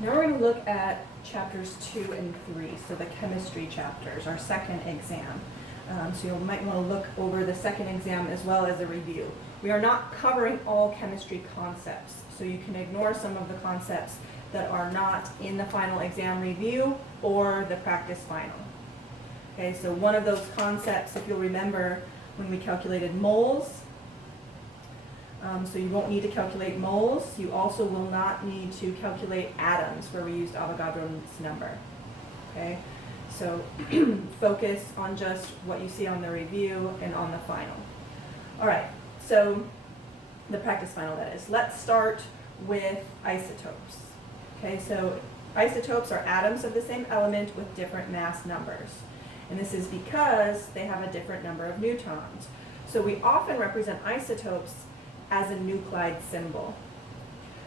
Now we're going to look at chapters 2 and 3, so the chemistry chapters, our second exam. So you might want to look over the second exam as well as a review. We are not covering all chemistry concepts, so you can ignore some of the concepts that are not in the final exam review or the practice final. Okay, so one of those concepts, if you'll remember when we calculated moles, so you won't need to calculate moles. You also will not need to calculate atoms, where we used Avogadro's number. Okay, so focus on just what you see on the review and on the final. All right, so the practice final, that is. Let's start with isotopes. Okay, so isotopes are atoms of the same element with different mass numbers. And this is because they have a different number of neutrons. So we often represent isotopes as a nuclide symbol.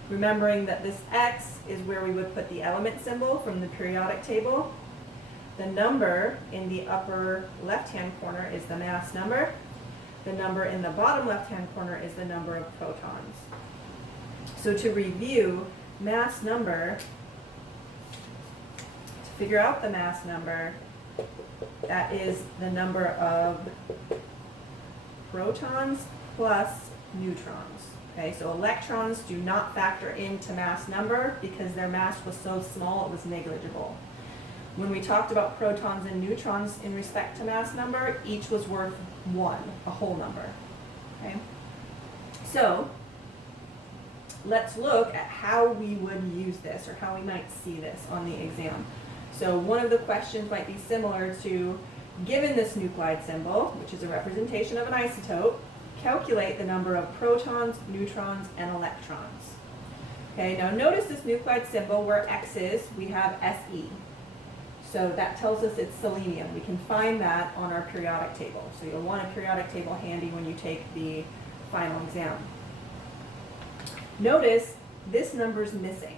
Remembering that this X is where we would put the element symbol from the periodic table. The number in the upper left-hand corner is the mass number. The number in the bottom left-hand corner is the number of protons. So to review, mass number, to figure out the mass number, that is the number of protons plus neutrons. Okay, so electrons do not factor into mass number because their mass was so small it was negligible. When we talked about protons and neutrons in respect to mass number, each was worth 1, a whole number. Okay, so let's look at how we would use this, or how we might see this on the exam. So one of the questions might be similar to, given this nuclide symbol, which is a representation of an isotope, calculate the number of protons, neutrons, and electrons. Okay, now notice this nuclide symbol where X is, we have Se. So that tells us it's selenium. We can find that on our periodic table. So you'll want a periodic table handy when you take the final exam. Notice this number's missing,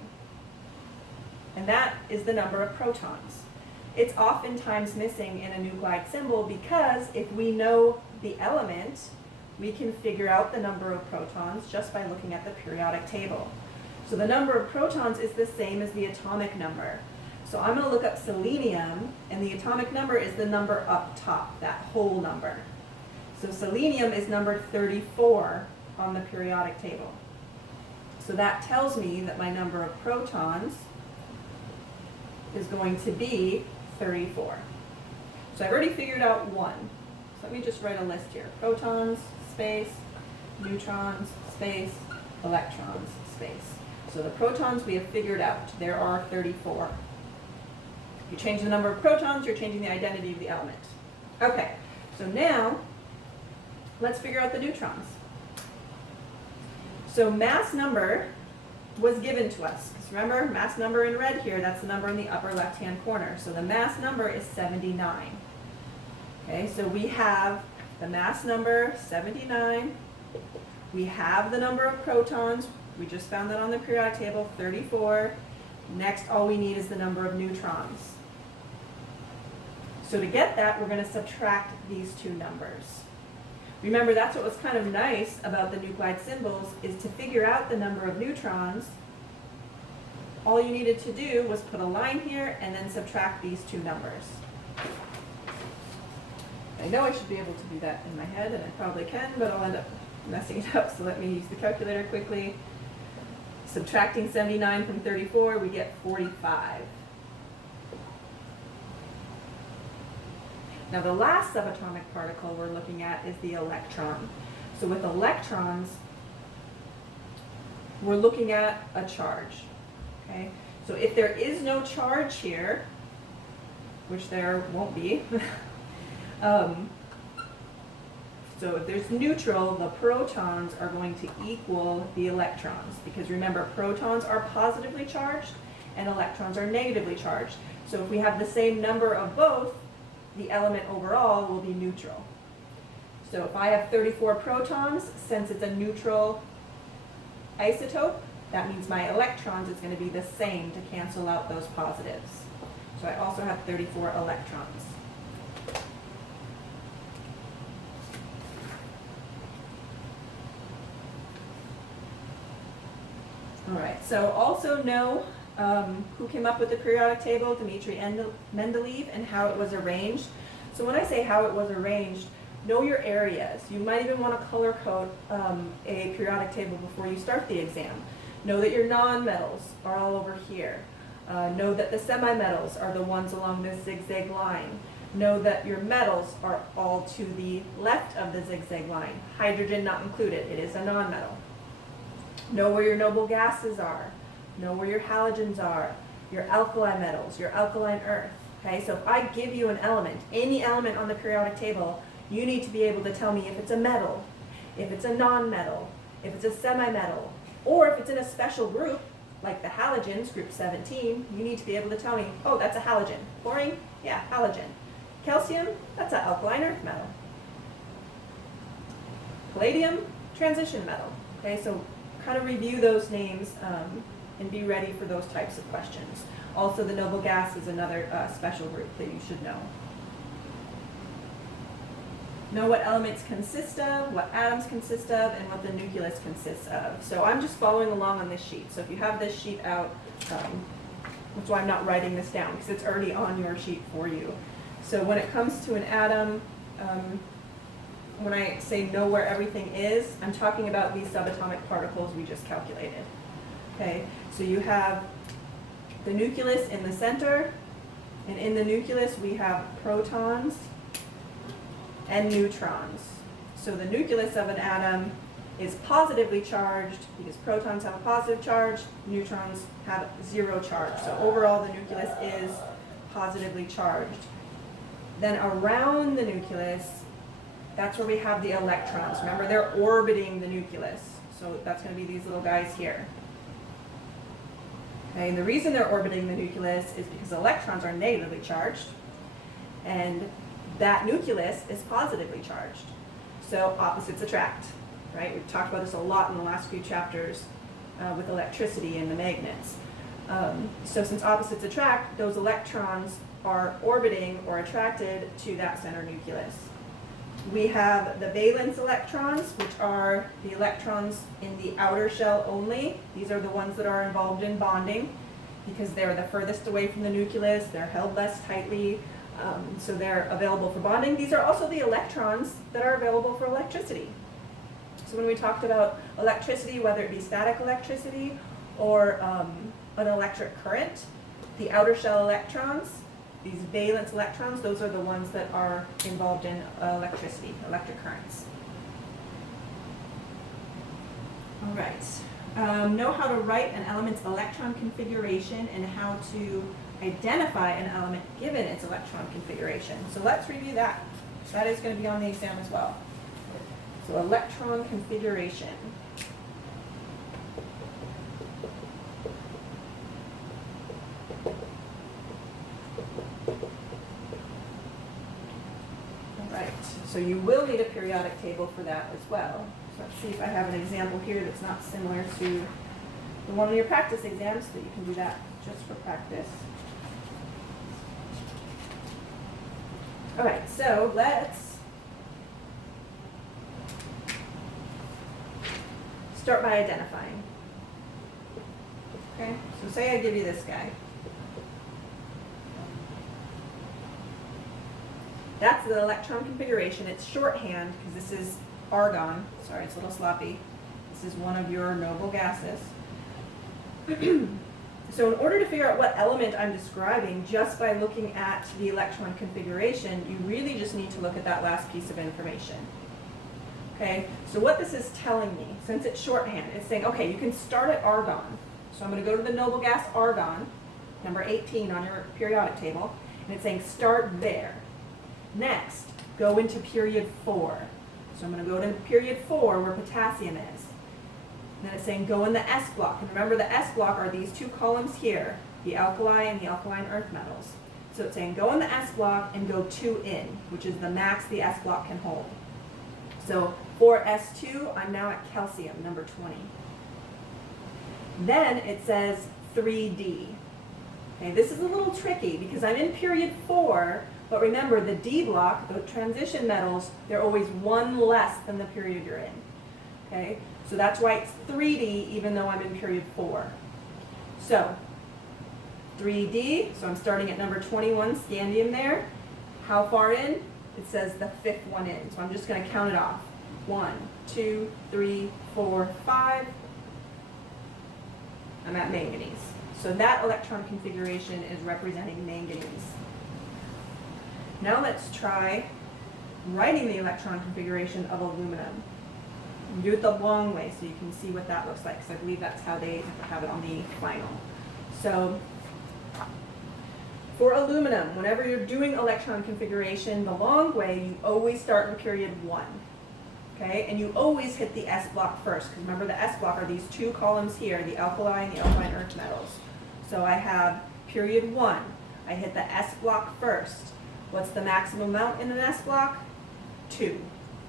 and that is the number of protons. It's oftentimes missing in a nuclide symbol because if we know the element, we can figure out the number of protons just by looking at the periodic table. So the number of protons is the same as the atomic number. So I'm going to look up selenium, and the atomic number is the number up top, that whole number. So selenium is numbered 34 on the periodic table. So that tells me that my number of protons is going to be 34. So I've already figured out 1. So let me just write a list here. Protons, space, neutrons, space, electrons, space. So the protons we have figured out. There are 34. If you change the number of protons, you're changing the identity of the element. Okay, so now let's figure out the neutrons. So mass number was given to us. Because remember, mass number in red here, that's the number in the upper left-hand corner. So the mass number is 79. Okay, so we have the mass number, 79. We have the number of protons. We just found that on the periodic table, 34. Next, all we need is the number of neutrons. So to get that, we're going to subtract these two numbers. Remember, that's what was kind of nice about the nuclide symbols, is to figure out the number of neutrons. All you needed to do was put a line here and then subtract these two numbers. I know I should be able to do that in my head, and I probably can, but I'll end up messing it up, so let me use the calculator quickly. Subtracting 79 from 34, we get 45. Now the last subatomic particle we're looking at is the electron. So with electrons, we're looking at a charge. Okay? So if there is no charge here, which there won't be, so if there's neutral, the protons are going to equal the electrons, because remember, protons are positively charged and electrons are negatively charged. So if we have the same number of both, the element overall will be neutral. So if I have 34 protons, since it's a neutral isotope, that means my electrons is going to be the same to cancel out those positives. So I also have 34 electrons. All right, so also know who came up with the periodic table, Dmitri Mendeleev, and how it was arranged. So when I say how it was arranged, know your areas. You might even want to color code a periodic table before you start the exam. Know that your non-metals are all over here. Know that the semi-metals are the ones along this zigzag line. Know that your metals are all to the left of the zigzag line. Hydrogen not included, it is a non-metal. Know where your noble gases are. Know where your halogens are, your alkali metals, your alkaline earth. Okay, so if I give you an element, any element on the periodic table, you need to be able to tell me if it's a metal, if it's a non-metal, if it's a semi-metal, or if it's in a special group, like the halogens, group 17, you need to be able to tell me, oh, that's a halogen. Chlorine, yeah, halogen. Calcium, that's an alkaline earth metal. Palladium, transition metal. Okay, so kind of review those names and be ready for those types of questions. Also, the noble gas is another special group that you should know. Know what elements consist of, what atoms consist of, and what the nucleus consists of. So I'm just following along on this sheet. So if you have this sheet out, that's why I'm not writing this down, because it's already on your sheet for you. So when it comes to an atom, when I say know where everything is, I'm talking about these subatomic particles we just calculated. Okay, so you have the nucleus in the center, and in the nucleus we have protons and neutrons. So the nucleus of an atom is positively charged because protons have a positive charge, neutrons have 0 charge. So overall the nucleus is positively charged. Then around the nucleus, that's where we have the electrons. Remember, they're orbiting the nucleus. So that's going to be these little guys here. Okay, and the reason they're orbiting the nucleus is because electrons are negatively charged, and that nucleus is positively charged. So opposites attract, right? We've talked about this a lot in the last few chapters with electricity and the magnets. So since opposites attract, those electrons are orbiting or attracted to that center nucleus. We have the valence electrons, which are the electrons in the outer shell only. These are the ones that are involved in bonding because they're the furthest away from the nucleus, they're held less tightly, so they're available for bonding. These are also the electrons that are available for electricity. So when we talked about electricity, whether it be static electricity or an electric current, the outer shell electrons, these valence electrons, those are the ones that are involved in electricity, electric currents. All right. Know how to write an element's electron configuration and how to identify an element given its electron configuration. So let's review that. That is going to be on the exam as well. So electron configuration. So you will need a periodic table for that as well. So let's see if I have an example here that's not similar to the one on your practice exam, so that you can do that just for practice. All right, so let's start by identifying. Okay, so say I give you this guy. That's the electron configuration. It's shorthand because this is argon. Sorry, it's a little sloppy. This is one of your noble gases. So in order to figure out what element I'm describing just by looking at the electron configuration, you really just need to look at that last piece of information. Okay, so what this is telling me, since it's shorthand, it's saying, okay, you can start at argon. So I'm going to go to the noble gas argon, number 18 on your periodic table, and it's saying start there. Next, go into period 4. So I'm going to go to period 4 where potassium is. And then it's saying go in the S block. And remember the S block are these two columns here, the alkali and the alkaline earth metals. So it's saying go in the S block and go 2 in, which is the max the S block can hold. So for S2, I'm now at calcium, number 20. Then it says 3D. Okay, this is a little tricky because I'm in period 4, but remember the D block, the transition metals, they're always one less than the period you're in. Okay, so that's why it's 3D even though I'm in period 4. So 3D, so I'm starting at number 21, scandium there. How far in? It says the 5th one in, so I'm just going to count it off. 1, 2, 3, 4, 5. I'm at manganese. So that electron configuration is representing manganese. Now let's try writing the electron configuration of aluminum. Do it the long way so you can see what that looks like, because I believe that's how they have it on the final. So for aluminum, whenever you're doing electron configuration the long way, you always start in period 1. Okay, and you always hit the S block first, because remember the S block are these two columns here, the alkali and the alkaline earth metals. So I have period 1. I hit the S block first. What's the maximum amount in an S block? 2.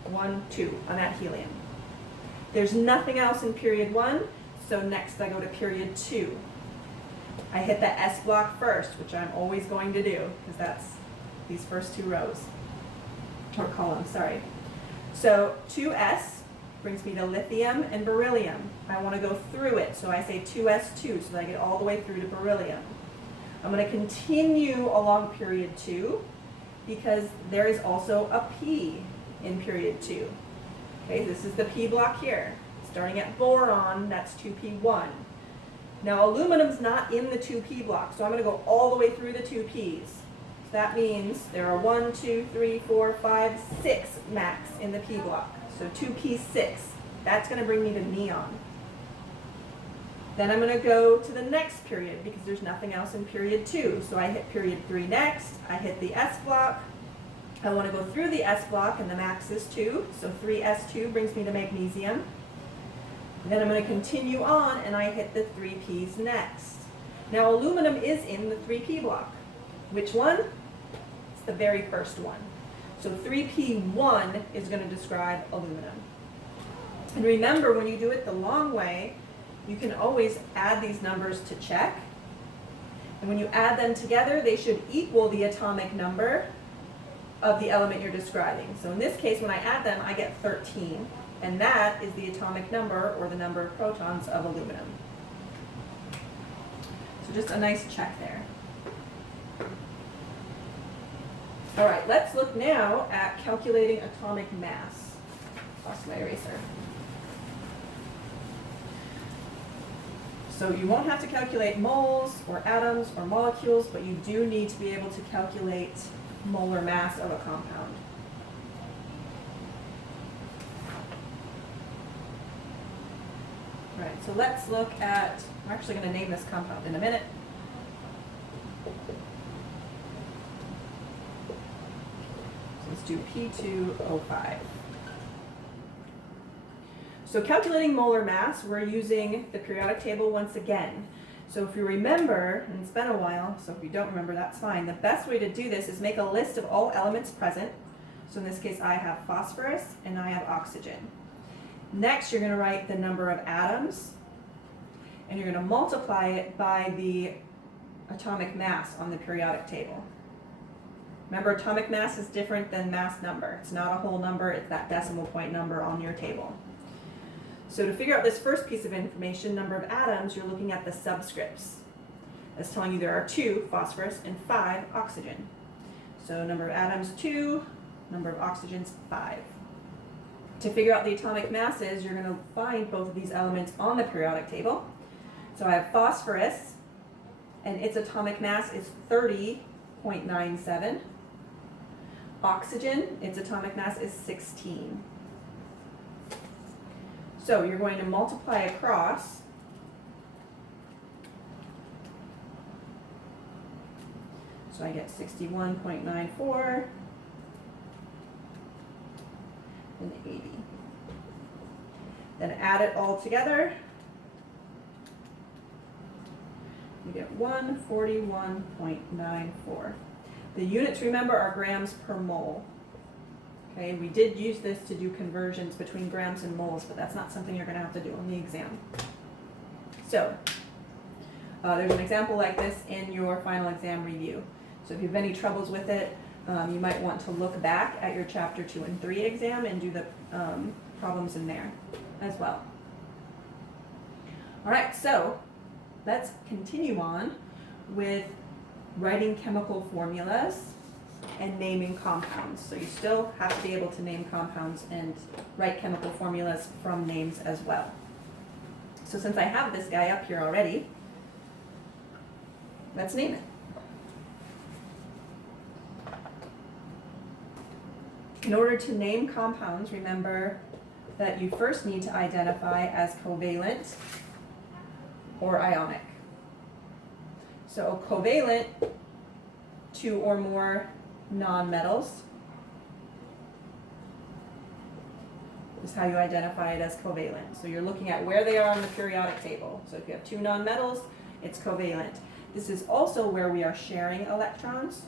1, 2. I'm at helium. There's nothing else in period 1, so next I go to period 2. I hit the S block first, which I'm always going to do, because that's these first 2 rows, or columns, sorry. So 2S brings me to lithium and beryllium. I want to go through it, so I say 2S2, so that I get all the way through to beryllium. I'm going to continue along period 2, because there is also a P in period 2. Okay, this is the P block here. Starting at boron, that's 2P1. Now aluminum's not in the 2P block, so I'm going to go all the way through the 2Ps. So that means there are 1, 2, 3, 4, 5, 6 max in the P block. So 2P6. That's going to bring me to neon. Then I'm going to go to the next period because there's nothing else in period 2. So I hit period 3 next. I hit the S block. I want to go through the S block, and the max is 2. So 3S2 brings me to magnesium. Then I'm going to continue on, and I hit the 3Ps next. Now aluminum is in the 3P block. Which one? It's the very first one. So 3P1 is going to describe aluminum. And remember, when you do it the long way, you can always add these numbers to check. And when you add them together, they should equal the atomic number of the element you're describing. So in this case, when I add them, I get 13. And that is the atomic number, or the number of protons of aluminum. So just a nice check there. All right, let's look now at calculating atomic mass. Lost my eraser. So you won't have to calculate moles or atoms or molecules, but you do need to be able to calculate molar mass of a compound. All right, so let's look at, I'm actually going to name this compound in a minute. So let's do P2O5. So calculating molar mass, we're using the periodic table once again. So if you remember, and it's been a while, so if you don't remember, that's fine. The best way to do this is make a list of all elements present. So in this case, I have phosphorus and I have oxygen. Next, you're going to write the number of atoms, and you're going to multiply it by the atomic mass on the periodic table. Remember, atomic mass is different than mass number. It's not a whole number, it's that decimal point number on your table. So to figure out this first piece of information, number of atoms, you're looking at the subscripts. That's telling you there are 2 phosphorus and 5 oxygen. So number of atoms 2, number of oxygens 5. To figure out the atomic masses, you're going to find both of these elements on the periodic table. So I have phosphorus, and its atomic mass is 30.97. Oxygen, its atomic mass is 16. So you're going to multiply across. So I get 61.94 and 80. Then add it all together. You get 141.94. The units, remember, are grams per mole. Okay, we did use this to do conversions between grams and moles, but that's not something you're going to have to do on the exam. So, there's an example like this in your final exam review. So if you have any troubles with it, you might want to look back at your chapter 2 and 3 exam and do the problems in there as well. All right, so let's continue on with writing chemical formulas and naming compounds. So you still have to be able to name compounds and write chemical formulas from names as well. So since I have this guy up here already, let's name it. In order to name compounds, remember that you first need to identify as covalent or ionic. So covalent, two or more nonmetals is how you identify it as covalent. So you're looking at where they are on the periodic table. So if you have two nonmetals, it's covalent. This is also where we are sharing electrons.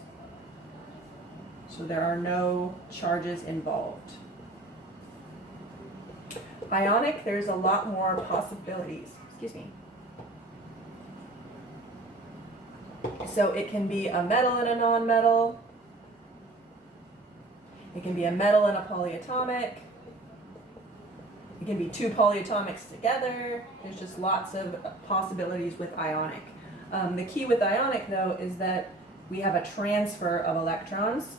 So there are no charges involved. Ionic, there's a lot more possibilities. Excuse me. So it can be a metal and a nonmetal. It can be a metal and a polyatomic. It can be two polyatomics together. There's just lots of possibilities with ionic. The key with ionic, though, is that we have a transfer of electrons.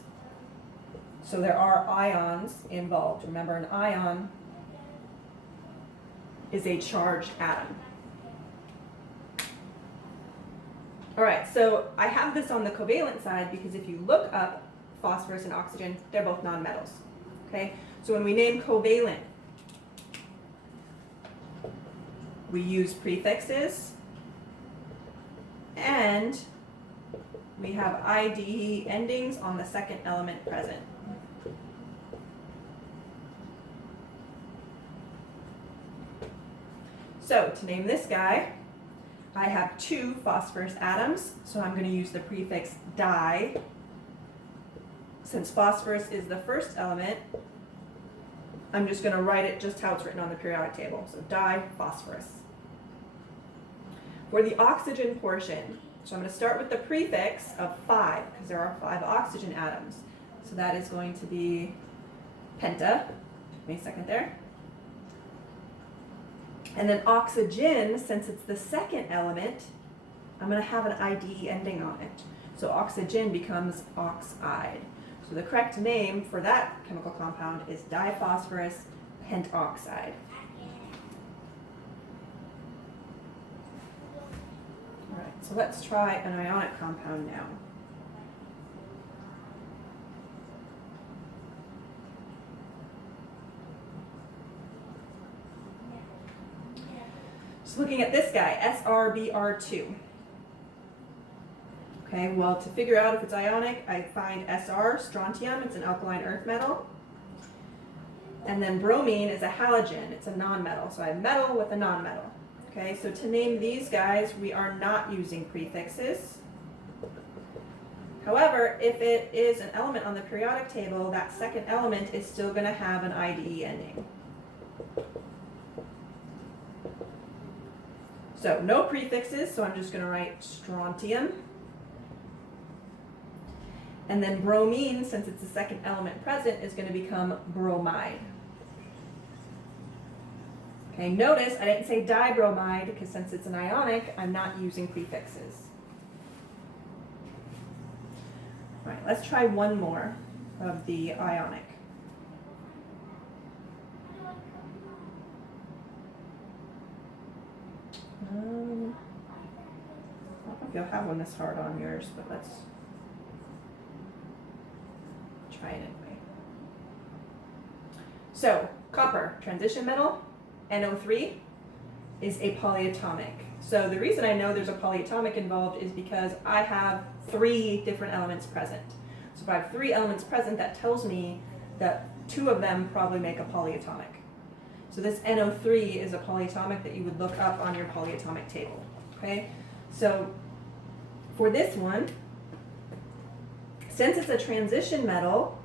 So there are ions involved. Remember, an ion is a charged atom. All right, so I have this on the covalent side because if you look up phosphorus and oxygen, they're both nonmetals. Okay, so when we name covalent, we use prefixes and we have IDE endings on the second element present. So to name this guy, I have two phosphorus atoms, so I'm going to use the prefix di. Since phosphorus is the first element, I'm just going to write it just how it's written on the periodic table. So diphosphorus. For the oxygen portion, so I'm going to start with the prefix of 5, because there are 5 oxygen atoms. So that is going to be penta. Took me a second there. And then oxygen, since it's the second element, I'm going to have an IDE ending on it. So oxygen becomes oxide. So the correct name for that chemical compound is diphosphorus pentoxide. All right, so let's try an ionic compound now. So looking at this guy, SrBr2. Okay, well, to figure out if it's ionic, I find Sr, strontium, it's an alkaline earth metal. And then bromine is a halogen, it's a nonmetal. So I have metal with a nonmetal. Okay, so to name these guys, we are not using prefixes. However, if it is an element on the periodic table, that second element is still going to have an IDE ending. So no prefixes, so I'm just going to write strontium. And then bromine, since it's the second element present, is going to become bromide. Okay, notice I didn't say dibromide because since it's an ionic, I'm not using prefixes. All right, let's try one more of the ionic. I don't know if you'll have one this hard on yours, but let's try it anyway. So, copper, transition metal, NO3, is a polyatomic. So the reason I know there's a polyatomic involved is because I have 3 different elements present. So if I have 3 elements present, that tells me that 2 of them probably make a polyatomic. So this NO3 is a polyatomic that you would look up on your polyatomic table. Okay? So for this one, since it's a transition metal,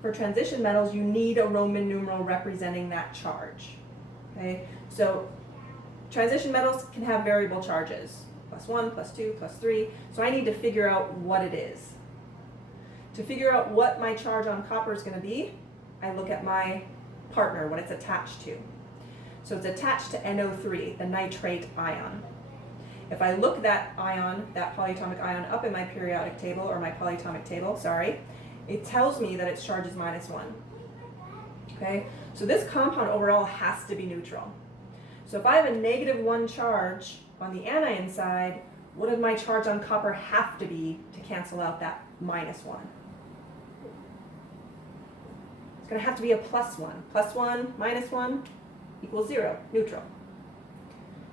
for transition metals you need a Roman numeral representing that charge. Okay? So transition metals can have variable charges, +1, +2, +3. So I need to figure out what it is. To figure out what my charge on copper is going to be, I look at my partner, what it's attached to. So it's attached to NO3, the nitrate ion. If I look that ion, that polyatomic ion up in my periodic table, or my polyatomic table, sorry, it tells me that its charge is -1. Okay, so this compound overall has to be neutral. So if I have a -1 charge on the anion side, what does my charge on copper have to be to cancel out that -1? It's going to have to be a +1. +1 -1 equals 0, neutral.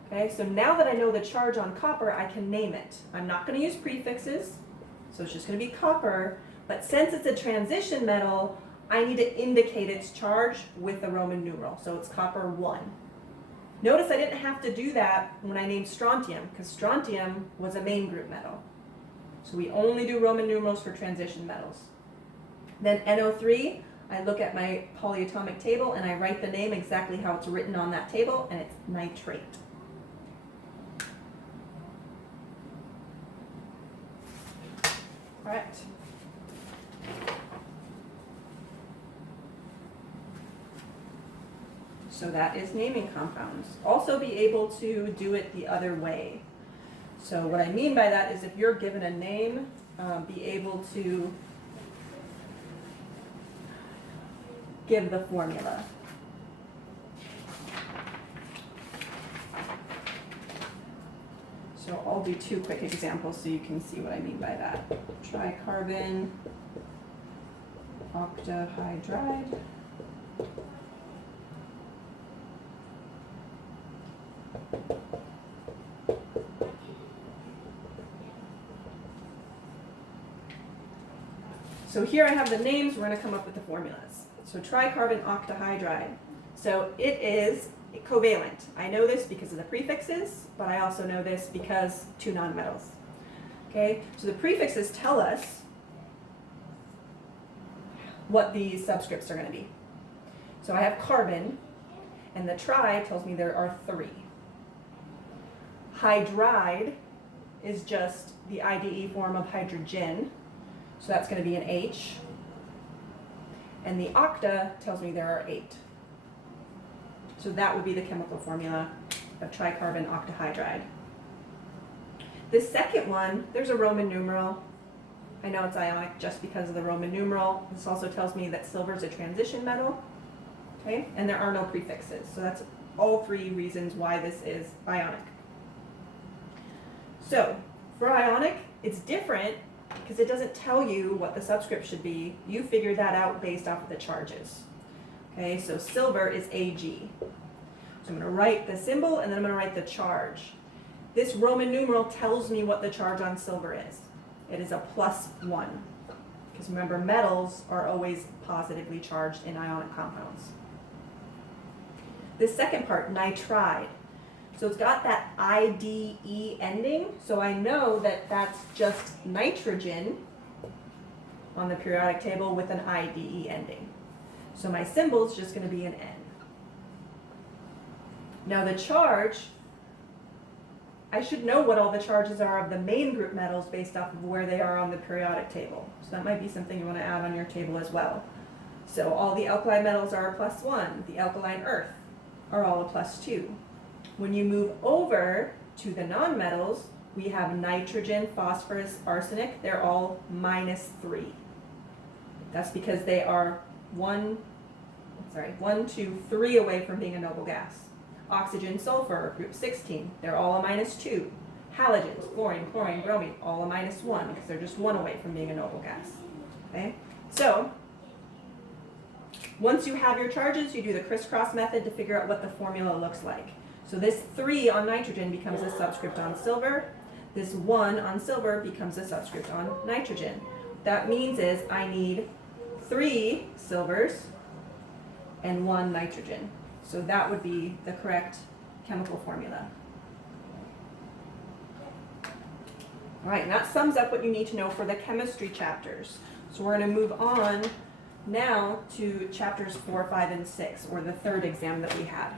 Okay, so now that I know the charge on copper, I can name it. I'm not going to use prefixes, so it's just going to be copper, but since it's a transition metal, I need to indicate its charge with the Roman numeral, so it's copper 1. Notice I didn't have to do that when I named strontium, because strontium was a main group metal. So we only do Roman numerals for transition metals. Then NO3, I look at my polyatomic table and I write the name exactly how it's written on that table, and it's nitrate. All right. So that is naming compounds. Also be able to do it the other way. So what I mean by that is if you're given a name, be able to give the formula. So I'll do 2 quick examples so you can see what I mean by that. Tricarbon octahydride. So here I have the names, we're going to come up with the formulas. So tricarbon octahydride. So it is covalent. I know this because of the prefixes, but I also know this because 2 nonmetals. Okay, so the prefixes tell us what these subscripts are going to be. So I have carbon, and the tri tells me there are 3. Hydride is just the IDE form of hydrogen, so that's going to be an H. And the octa tells me there are 8. So that would be the chemical formula of tricarbon octahydride. This second one, there's a Roman numeral. I know it's ionic just because of the Roman numeral. This also tells me that silver is a transition metal. Okay, and there are no prefixes. So that's all 3 reasons why this is ionic. So for ionic, it's different because it doesn't tell you what the subscript should be. You figure that out based off of the charges. Okay, so silver is Ag. So I'm going to write the symbol and then I'm going to write the charge. This Roman numeral tells me what the charge on silver is. It is a +1. Because remember, metals are always positively charged in ionic compounds. This second part, nitride. So it's got that IDE ending, so I know that that's just nitrogen on the periodic table with an IDE ending. So my symbol is just going to be an N. Now the charge, I should know what all the charges are of the main group metals based off of where they are on the periodic table. So that might be something you want to add on your table as well. So all the alkali metals are a +1. The alkaline earth are all a +2. When you move over to the nonmetals, we have nitrogen, phosphorus, arsenic. They're all -3. That's because they are 1, 2, 3 away from being a noble gas. Oxygen, sulfur, group 16. They're all a -2. Halogens, fluorine, chlorine, bromine, all a -1 because they're just 1 away from being a noble gas. Okay? So once you have your charges, you do the crisscross method to figure out what the formula looks like. So this 3 on nitrogen becomes a subscript on silver. This 1 on silver becomes a subscript on nitrogen. What that means is I need 3 silvers and 1 nitrogen. So that would be the correct chemical formula. All right, and that sums up what you need to know for the chemistry chapters. So we're going to move on now to chapters 4, 5, and 6, or the third exam that we had.